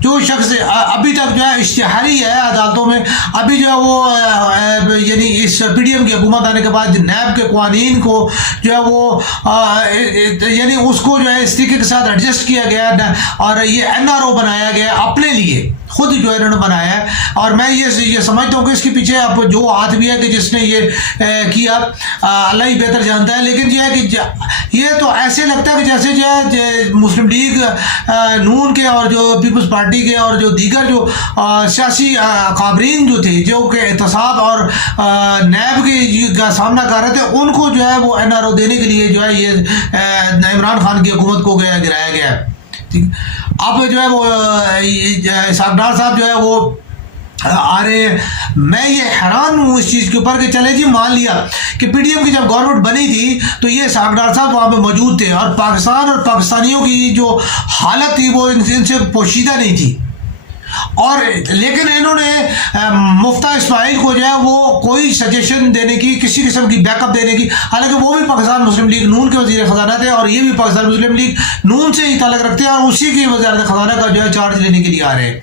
جو شخص ابھی تک جو ہے اشتہاری ہے عدالتوں میں، ابھی جو ہے وہ یعنی اس پی ڈی ایم کی حکومت آنے کے بعد نیب کے قوانین کو جو ہے وہ یعنی اس کو جو ہے اس طریقے کے ساتھ ایڈجسٹ کیا گیا اور یہ این آر او بنایا گیا اپنے لیے، خود جو ہے انہوں نے بنایا ہے. اور میں یہ سمجھتا ہوں کہ اس کے پیچھے اب جو ہاتھ بھی ہے کہ جس نے یہ کیا اللہ ہی بہتر جانتا ہے. لیکن یہ ہے کہ یہ تو ایسے لگتا ہے کہ جیسے جو ہے مسلم لیگ نون کے اور جو پیپلز پارٹی کے اور جو دیگر جو سیاسی قابرین جو تھے جو کہ احتساب اور نیب کے کا سامنا کر رہے تھے، ان کو جو ہے وہ این آر او دینے کے لیے جو ہے یہ عمران خان کی حکومت کو گرایا گیا ہے. اب جو ہے وہ اسحاق ڈار صاحب جو ہے وہ آ رہے ہیں. میں یہ حیران ہوں اس چیز کے اوپر کہ چلے جی مان لیا کہ پی ڈی ایم کی جب گورنمنٹ بنی تھی تو یہ اسحاق ڈار صاحب وہاں پہ موجود تھے اور پاکستان اور پاکستانیوں کی جو حالت تھی وہ ان سے پوشیدہ نہیں تھی. اور لیکن انہوں نے مفتیٰ اسماعیل کو جو ہے وہ کوئی سجیشن دینے کی، کسی قسم کی بیک اپ دینے کی، حالانکہ وہ بھی پاکستان مسلم لیگ نون کے وزیر خزانہ تھے اور یہ بھی پاکستان مسلم لیگ نون سے ہی تعلق رکھتے ہیں اور اسی کی وزارت خزانہ کا جو ہے چارج لینے کے لیے آ رہے ہیں.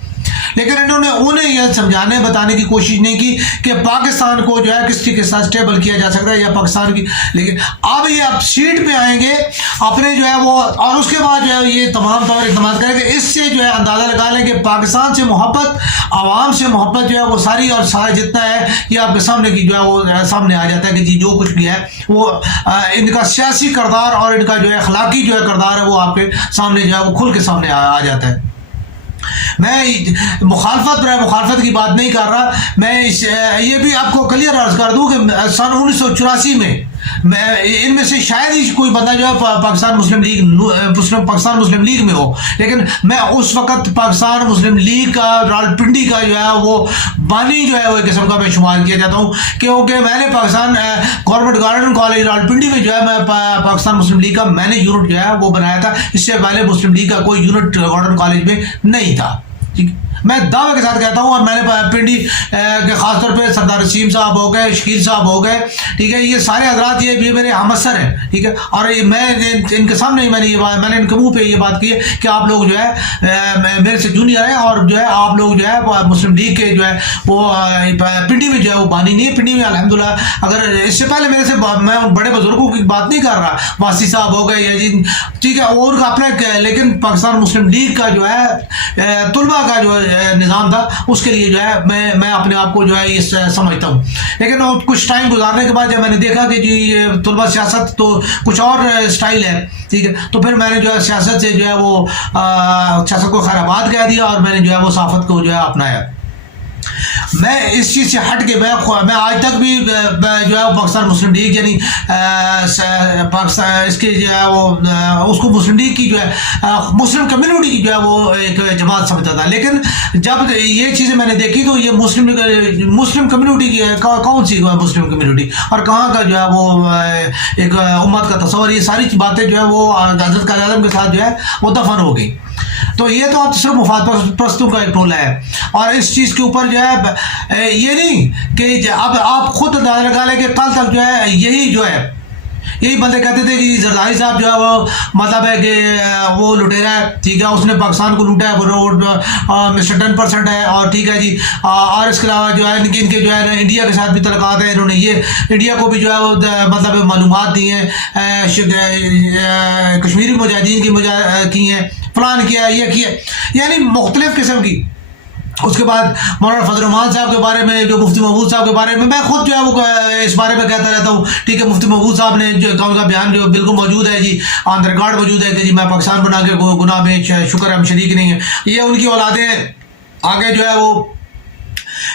لیکن انہیں یہ سمجھانے بتانے کی کوشش نہیں کی کہ پاکستان کو جو ہے کس طریقے سے اسٹیبل کیا جا سکتا ہے یا پاکستان کی. لیکن اب یہ اب سیٹ پہ آئیں گے اپنے جو ہے وہ، اور اس کے بعد جو ہے یہ تمام طور اقدامات کریں گے. اس سے جو ہے اندازہ لگا لیں کہ پاکستان سے محبت، عوام سے محبت جو ہے وہ ساری اور سارا جتنا ہے یہ آپ کے سامنے کی جو ہے وہ سامنے آ جاتا ہے کہ جی جو کچھ بھی ہے وہ ان کا سیاسی کردار اور ان کا جو ہے اخلاقی جو ہے کردار ہے وہ آپ کے سامنے جو ہے وہ کھل کے سامنے آ جاتا ہے. میں مخالفت کی بات نہیں کر رہا، میں یہ بھی آپ کو کلیئر عرض کر دوں کہ سن 1984 میں ان میں سے شاید ہی کوئی بندہ جو ہے پاکستان مسلم لیگ میں ہو، لیکن میں اس وقت پاکستان مسلم لیگ کا راولپنڈی کا جو ہے وہ بانی جو ہے وہ ایک قسم کا میں شمار کیا جاتا ہوں، کیونکہ میں نے Pakistan government Gordon college Rawalpindi میں جو ہے میں پاکستان مسلم لیگ کا میں نے یونٹ جو ہے وہ بنایا تھا. اس سے پہلے مسلم لیگ کا کوئی یونٹ گارڈن کالج میں نہیں تھا. ٹھیک، میں دعوے کے ساتھ کہتا ہوں. اور میں نے پنڈی کے خاص طور پہ سردار رسیم صاحب ہو گئے، شکیل صاحب ہو گئے، ٹھیک ہے، یہ سارے حضرات یہ میرے ہم اثر ہیں. ٹھیک ہے، اور میں ان کے سامنے میں نے ان کے منہ پہ یہ بات کی ہے کہ آپ لوگ جو ہے میرے سے جونیئر ہیں اور جو ہے آپ لوگ جو ہے مسلم لیگ کے جو ہے وہ پنڈی میں جو ہے وہ بانی نہیں ہے. پنڈی میں الحمدللہ اگر اس سے پہلے میرے سے میں ان بڑے بزرگوں کی بات نہیں کر رہا، واسی صاحب ہو گئے یا جی ٹھیک ہے اور کا اپنا، لیکن پاکستان مسلم لیگ کا جو ہے طلبہ کا جو نظام تھا اس کے لیے جو ہے میں اپنے آپ کو جو ہے یہ سمجھتا ہوں. لیکن کچھ ٹائم گزارنے کے بعد جب میں نے دیکھا کہ جی طلبہ سیاست تو کچھ اور اسٹائل ہے، ٹھیک ہے، تو پھر میں نے جو ہے سیاست سے جو ہے وہ سیاست کو خیر آباد کہہ دیا اور میں نے جو ہے وہ صحافت کو جو ہے اپنایا. میں اس چیز سے ہٹ کے میں آج تک بھی جو ہے پاکستان مسلم لیگ یعنی پاکستان اس کے جو ہے وہ اس کو مسلم لیگ کی جو ہے مسلم کمیونٹی کی جو ہے وہ ایک جماعت سمجھتا تھا. لیکن جب یہ چیزیں میں نے دیکھی تو یہ مسلم کمیونٹی کی کون سی مسلم کمیونٹی اور کہاں کا جو ہے وہ ایک امت کا تصور، یہ ساری باتیں جو ہے وہ حضرت قائد اعظم کے ساتھ جو ہے وہ دفن ہو گئی. تو یہ تو اب صرف مفاد پرستوں کا ایک ٹولہ ہے. اور اس چیز کے اوپر جو ہے یہ نہیں کہ اب آپ خود اندازہ لگا لیں کہ کل تک جو ہے یہی بندے کہتے تھے کہ زرداری صاحب جو ہے وہ مطلب ہے کہ وہ لٹیرا ہے، ٹھیک ہے، اس نے پاکستان کو لوٹا ہے، وہ مسٹر 10% ہے اور ٹھیک ہے جی. اور اس کے علاوہ جو ہے ان کے جو ہے انڈیا کے ساتھ بھی تعلقات ہیں، انہوں نے یہ انڈیا کو بھی جو ہے وہ مطلب معلومات دی ہیں، کشمیری مجاہدین کی ہیں، پلان کیا، یہ کیا، یعنی مختلف قسم کی. اس کے بعد مولانا فضل الرحمان صاحب کے بارے میں، جو مفتی محمود صاحب کے بارے میں خود جو ہے وہ اس بارے میں کہتا رہتا ہوں، ٹھیک ہے. مفتی محمود صاحب نے جو ان کا بیان جو بالکل موجود ہے جی، آن ریکارڈ موجود ہے کہ جی میں پاکستان بنا کے گناہ میں شکر ہم شریک نہیں ہیں. یہ ان کی اولادیں آگے جو ہے وہ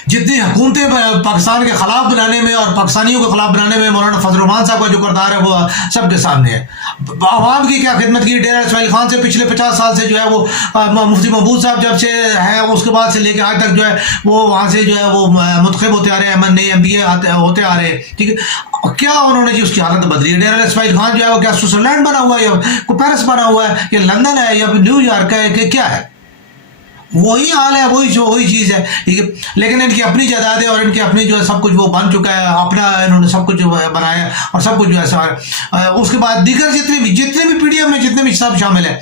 جتنی حکومتیں پاکستان کے خلاف بنانے میں اور پاکستانیوں کے خلاف بنانے میں مولانا فضل الرحمان صاحب کا جو کردار ہے وہ سب کے سامنے ہے. عوام کی کیا خدمت کی ڈیرہ اسماعیل خان سے پچھلے 50 سال سے جو ہے وہ مفتی محمود صاحب جب سے ہے اس کے بعد سے لے کے آج تک جو ہے وہ وہاں سے جو ہے وہ منتخب ہوتے آ رہے ہیں، نئے MPA ہوتے آ رہے ہیں، ٹھیک ہے. کیا انہوں نے جی اس کی حالت بدلی ہے. ڈیرہ اسماعیل خان جو ہے وہ کیا سوئٹزرلینڈ بنا ہوا ہے یا پیرس بنا ہوا ہے یا لندن ہے یا نیو یارک ہے کہ کیا ہے؟ وہی حال ہے، وہی چیز ہے، ٹھیک ہے. لیکن ان کی اپنی جائیدادیں اور ان کی اپنی جو ہے سب کچھ وہ بن چکا ہے، اپنا انہوں نے سب کچھ جو ہے بنایا اور سب کچھ جو ہے اس کے بعد دیگر جتنے بھی پی ڈی ایم میں جتنے بھی سب شامل ہیں.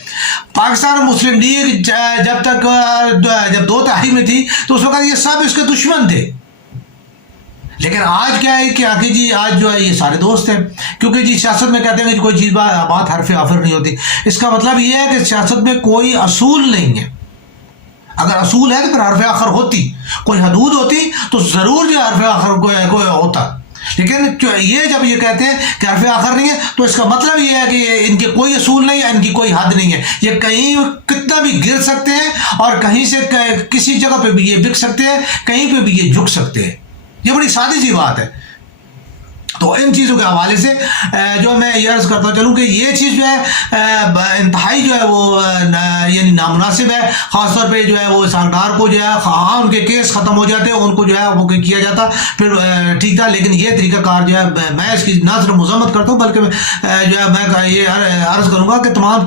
پاکستان مسلم لیگ جب 2 تاریخ میں تھی تو اس وقت یہ سب اس کے دشمن تھے. لیکن آج کیا ہے کہ آگے جی آج جو ہے یہ سارے دوست ہیں، کیونکہ جی سیاست میں کہتے ہیں کہ کوئی چیز بات حرف آفر نہیں ہوتی. اس کا مطلب یہ ہے کہ سیاست میں کوئی اصول نہیں ہے. اگر اصول ہے تو پھر حرف آخر ہوتی، کوئی حدود ہوتی تو ضرور جو حرف آخر کوئی ہوتا. لیکن یہ جب یہ کہتے ہیں کہ حرف آخر نہیں ہے تو اس کا مطلب یہ ہے کہ ان کے کوئی اصول نہیں ہے، ان کی کوئی حد نہیں ہے. یہ کہیں کتنا بھی گر سکتے ہیں اور کہیں سے کسی جگہ پہ بھی یہ بک سکتے ہیں، کہیں پہ بھی یہ جھک سکتے ہیں. یہ بڑی سادی سی بات ہے. تو ان چیزوں کے حوالے سے جو میں یہ عرض کرتا چلوں کہ یہ چیز جو ہے انتہائی جو ہے وہ یعنی نامناسب ہے. خاص طور پہ جو ہے وہ ساکھدار کو جو ہے ہاں ان کے کیس ختم ہو جاتے ان کو جو ہے وہ کیا جاتا پھر ٹھیک تھا. لیکن یہ طریقہ کار جو ہے میں اس کی نہ صرف مذمت کرتا ہوں بلکہ جو ہے میں یہ عرض کروں گا کہ تمام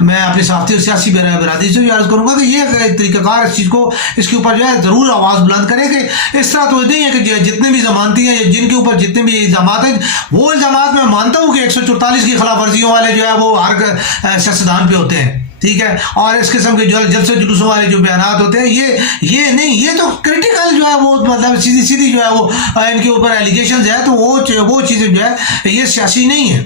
میں اپنی صحافتی اور سیاسی برادری سے یہ عرض کروں گا کہ یہ طریقہ کار اس چیز کو اس کے اوپر جو ہے ضرور آواز بلند کرے کہ اس طرح تو نہیں ہے کہ جتنے بھی ضمانتی ہیں جن کے اوپر جتنے بھی الزامات ہیں وہ الزامات میں مانتا ہوں کہ 144 کی خلاف ورزیوں والے جو ہے وہ ہر سیاستدان پہ ہوتے ہیں، ٹھیک ہے. اور اس قسم کے جو جلسے جلوسوں والے جو بیانات ہوتے ہیں یہ نہیں، یہ تو کریٹیکل جو ہے وہ مطلب سیدھی جو ہے وہ ان کے اوپر ایلیگیشنز ہے تو وہ چیزیں جو ہے یہ سیاسی نہیں ہے.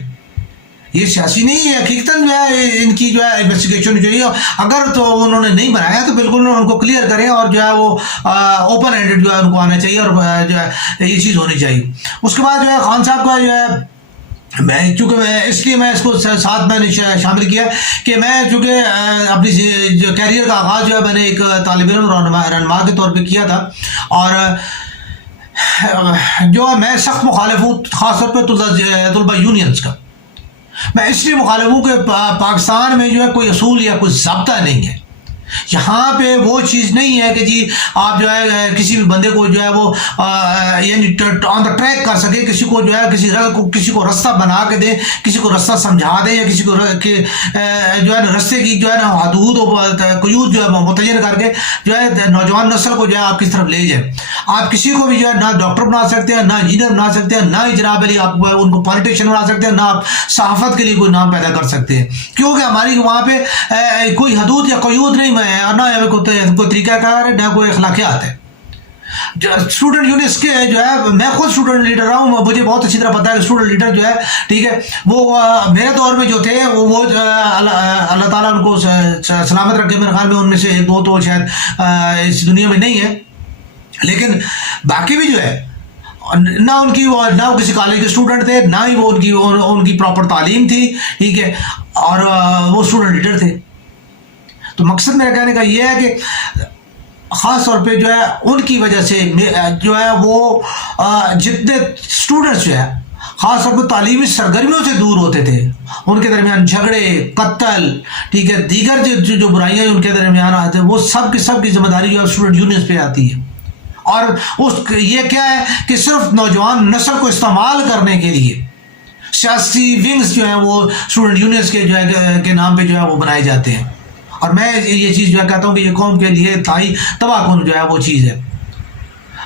یہ سیاسی نہیں ہے. حقیقتاً جو ہے ان کی جو ہے انویسٹیگیشن جو ہے اگر تو انہوں نے نہیں بنایا تو بالکل ان کو کلیئر کریں اور جو ہے وہ اوپن ہینڈڈ جو ہے ان کو آنا چاہیے اور جو ہے یہ چیز ہونی چاہیے. اس کے بعد جو ہے خان صاحب کا جو ہے چونکہ اس لیے میں اس کو ساتھ میں نے شامل کیا کہ میں چونکہ اپنی جو کیریئر کا آغاز جو ہے میں نے ایک طالب علم رہنما کے طور پہ کیا تھا اور جو ہے میں سخت مخالف ہوں خاص طور پہ طلبہ یونینز کا. میں اس لیے مخالف ہوں کہ پاکستان میں جو ہے کوئی اصول یا کوئی ضابطہ نہیں ہے. یہاں پہ وہ چیز نہیں ہے کہ جی آپ جو ہے کسی بھی بندے کو جو ہے وہ یعنی آن دا ٹریک کر سکے، کسی کو جو ہے کسی کو رستہ بنا کے دیں، کسی کو رستہ سمجھا دیں یا کسی کو جو ہے رستے کی جو ہے نا حدود و قیود جو ہے متعین کر کے جو ہے نوجوان نسل کو جو ہے آپ کس طرف لے جائیں. آپ کسی کو بھی جو ہے نہ ڈاکٹر بنا سکتے ہیں، نہ انجینئر بنا سکتے ہیں، نہ جناب علی آپ ان کو پالیٹیشین بنا سکتے ہیں، نہ آپ صحافت کے لیے کوئی نام پیدا کر سکتے ہیں کیونکہ ہماری وہاں پہ کوئی حدود یا قیود نہیں ہے، نہ کوئی طریقہ کار ہے، نہ کوئی اخلاقیات ہے. اسٹوڈنٹ یونٹس کے جو ہے میں خود اسٹوڈنٹ لیڈر رہا ہوں، مجھے بہت اچھی طرح پتا ہے کہ اسٹوڈنٹ لیڈر جو ہے ٹھیک ہے وہ میرے دور میں جو تھے وہ اللہ تعالیٰ ان کو سلامت رکھے. میرے خیال میں ان میں سے 1-2 تو شاید اس دنیا میں نہیں ہے، لیکن باقی بھی جو ہے نہ ان کی نہ وہ کسی کالج کے اسٹوڈنٹ تھے، نہ ہی وہ ان کی پراپر تعلیم تھی، ٹھیک ہے، اور وہ اسٹوڈنٹ لیڈر تھے. تو مقصد میرا کہنے کا یہ ہے کہ خاص طور پہ جو ہے ان کی وجہ سے جو ہے وہ جتنے اسٹوڈنٹس جو ہے خاص طور پہ تعلیمی سرگرمیوں سے دور ہوتے تھے، ان کے درمیان جھگڑے، قتل، ٹھیک ہے، دیگر جو برائیاں ان کے درمیان آتے ہیں وہ سب کی ذمہ داری جو ہے اسٹوڈنٹ یونینز پہ آتی ہے. اور یہ کیا ہے کہ صرف نوجوان نسل کو استعمال کرنے کے لیے سیاسی ونگز جو ہیں وہ اسٹوڈنٹ یونینز کے جو ہے کے نام پہ جو ہے وہ بنائے جاتے ہیں. اور میں یہ چیز جو ہے کہتا ہوں کہ یہ قوم کے لیے تباہ کن جو ہے وہ چیز ہے.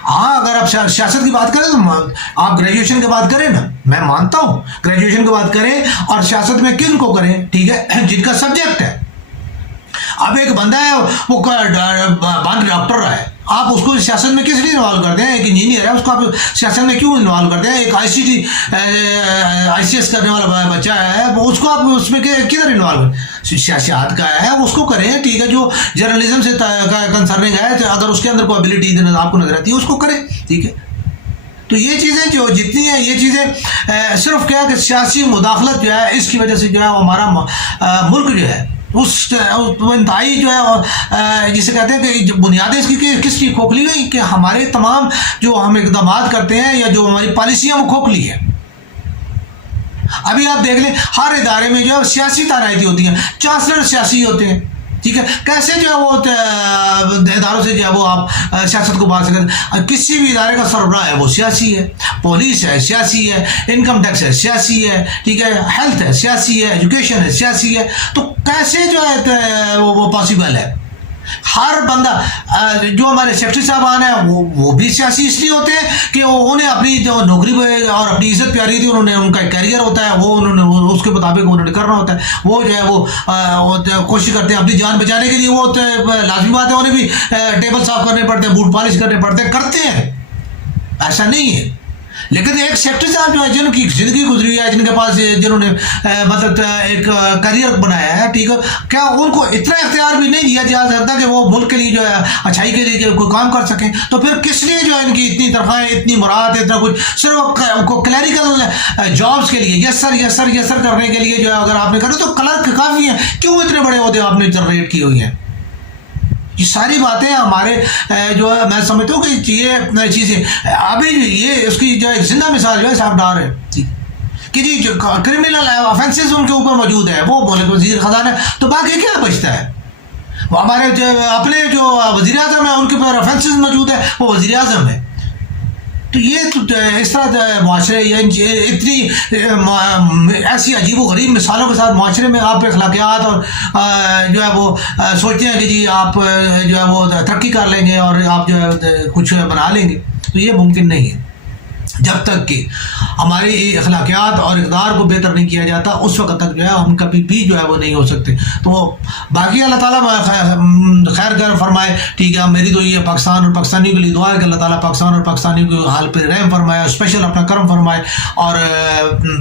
ہاں اگر آپ سیاست کی بات کریں تو آپ گریجویشن کی بات کریں نا، میں مانتا ہوں گریجویشن کی بات کریں اور سیاست میں کن کو کریں، ٹھیک ہے، جن کا سبجیکٹ ہے. اب ایک بندہ ہے وہ ڈاکٹر رہا ہے، آپ اس کو سیاست میں کس لیے انوالو کرتے ہیں؟ ایک انجینئر ہے، اس کو آپ سیاست میں کیوں انوالو کرتے ہیں؟ ایک آئی سی ایس کرنے والا بچہ ہے، اس کو آپ اس میں کدھر انوالو کریں؟ سیاست کا ہے اس کو کریں، ٹھیک ہے، جو جرنلزم سے کنسرننگ ہے اگر اس کے اندر کوئی ابیلٹی آپ کو نظر آتی ہے اس کو کریں، ٹھیک ہے. تو یہ چیزیں جو جتنی ہیں یہ چیزیں صرف کیا کہ سیاسی مداخلت جو ہے اس کی وجہ سے جو ہے ہمارا ملک جو ہے اس انتہائی جو ہے جسے کہتے ہیں کہ بنیادیں اس کی کس کی کھوکھلی ہوئی کہ ہمارے تمام جو ہم اقدامات کرتے ہیں یا جو ہماری پالیسیاں وہ کھوکھلی ہے. ابھی آپ دیکھ لیں ہر ادارے میں جو ہے سیاسی تعیناتی ہوتی ہیں، چانسلر سیاسی ہوتے ہیں، ٹھیک ہے، کیسے جو ہے وہ اداروں سے جو ہے وہ آپ سیاست کو بات سکتے. کسی بھی ادارے کا سربراہ ہے وہ سیاسی ہے، پولیس ہے سیاسی ہے، انکم ٹیکس ہے سیاسی ہے، ٹھیک ہے، ہیلتھ ہے سیاسی ہے، ایجوکیشن ہے سیاسی ہے. تو کیسے جو ہے وہ پاسبل ہے؟ ہر بندہ جو ہمارے سیکرٹری صاحبان ہیں وہ بھی سیاسی اس لیے ہوتے ہیں کہ انہیں اپنی جو نوکری اور اپنی عزت پیاری تھی انہوں نے ان کا ایک کیریئر ہوتا ہے وہ انہوں نے اس کے مطابق انہوں نے کرنا ہوتا ہے وہ جو ہے وہ کوشش کرتے ہیں اپنی جان بچانے کے لیے وہ لازمی بات ہے انہیں بھی ٹیبل صاف کرنے پڑتے ہیں بوٹ پالش کرنے پڑتے ہیں کرتے ہیں ایسا نہیں ہے لیکن ایک سیکرٹری صاحب جو ہے جن کی زندگی گزری ہوئی ہے جن کے پاس جنہوں نے مطلب ایک کیریئر بنایا ہے ٹھیک ہے کیا ان کو اتنا اختیار بھی نہیں دیا جا سکتا کہ وہ ملک کے لیے جو ہے اچھائی کے لیے کوئی کام کر سکیں تو پھر کس لیے جو ہے ان کی اتنی تنخواہیں اتنی مراد اتنا کچھ صرف کلیریکل جابس کے لیے یس سر کرنے کے لیے جو ہے اگر آپ نے کرے تو کلرک کافی ہیں کیوں اتنے بڑے عہدے آپ نے جنریٹ کی ہوئی ہیں یہ ساری باتیں ہمارے جو ہے میں سمجھتا ہوں کہ یہ چیزیں ابھی یہ اس کی جو ایک زندہ مثال جو ہے صاحب ڈار ہے کہ جی جو کرمنل افینسز ان کے اوپر موجود ہے وہ بولے تو وزیر خزانہ تو باقی کیا بچتا ہے وہ ہمارے جو اپنے جو وزیر اعظم ہیں ان کے اوپر افینسز موجود ہے وہ وزیر اعظم ہے تو یہ تو اس طرح معاشرے اتنی ایسی عجیب و غریب مثالوں کے ساتھ معاشرے میں آپ اخلاقیات اور جو ہے وہ سوچتے ہیں کہ جی آپ جو ہے وہ ترقی کر لیں گے اور آپ جو ہے کچھ بنا لیں گے تو یہ ممکن نہیں ہے جب تک کہ ہماری اخلاقیات اور اقدار کو بہتر نہیں کیا جاتا اس وقت تک جو ہے ہم کبھی بھی جو ہے وہ نہیں ہو سکتے تو باقی اللہ تعالیٰ خیر فرمائے ٹھیک ہے میری تو یہ پاکستان اور پاکستانیوں کے لیے دعا ہے کہ اللہ تعالیٰ پاکستان اور پاکستانیوں کے حال پہ رحم فرمائے اسپیشل اپنا کرم فرمائے اور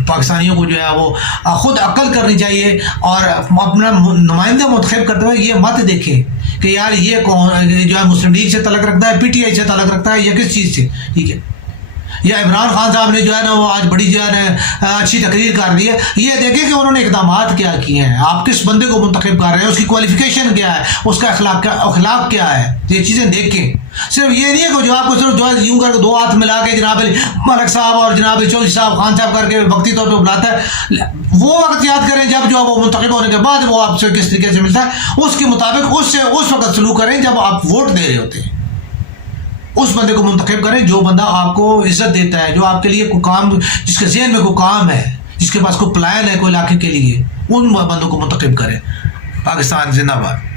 پاکستانیوں کو جو ہے وہ خود عقل کرنی چاہیے اور اپنا نمائندہ منتخب کرتے ہوئے یہ مت دیکھیں کہ یار یہ کون جو ہے مسلم لیگ سے تعلق رکھتا ہے پی ٹی آئی سے تعلق رکھتا ہے یا کس چیز سے ٹھیک ہے یا عمران خان صاحب نے جو ہے نا وہ آج بڑی جو ہے نا اچھی تقریر کر دی ہے یہ دیکھیں کہ انہوں نے اقدامات کیا کیے ہیں آپ کس بندے کو منتخب کر رہے ہیں اس کی کوالیفیکیشن کیا ہے اس کا اخلاق کیا ہے یہ چیزیں دیکھیں صرف یہ نہیں ہے کہ جو آپ کو صرف جو ہے یوں کر کے دو ہاتھ ملا کے جناب ملک صاحب اور جناب چودھری صاحب خان صاحب کر کے وقتی طور پہ بلاتا ہے وہ وقت یاد کریں جب جو وہ منتخب ہونے کے بعد وہ آپ سے کس طریقے سے ملتا ہے اس کے مطابق اس سے اس وقت سلوک کریں جب آپ ووٹ دے رہے ہوتے ہیں اس بندے کو منتخب کریں جو بندہ آپ کو عزت دیتا ہے جو آپ کے لیے کوئی کام جس کے ذہن میں کوئی کام ہے جس کے پاس کوئی پلان ہے کوئی علاقے کے لیے ان بندوں کو منتخب کریں پاکستان زندہ باد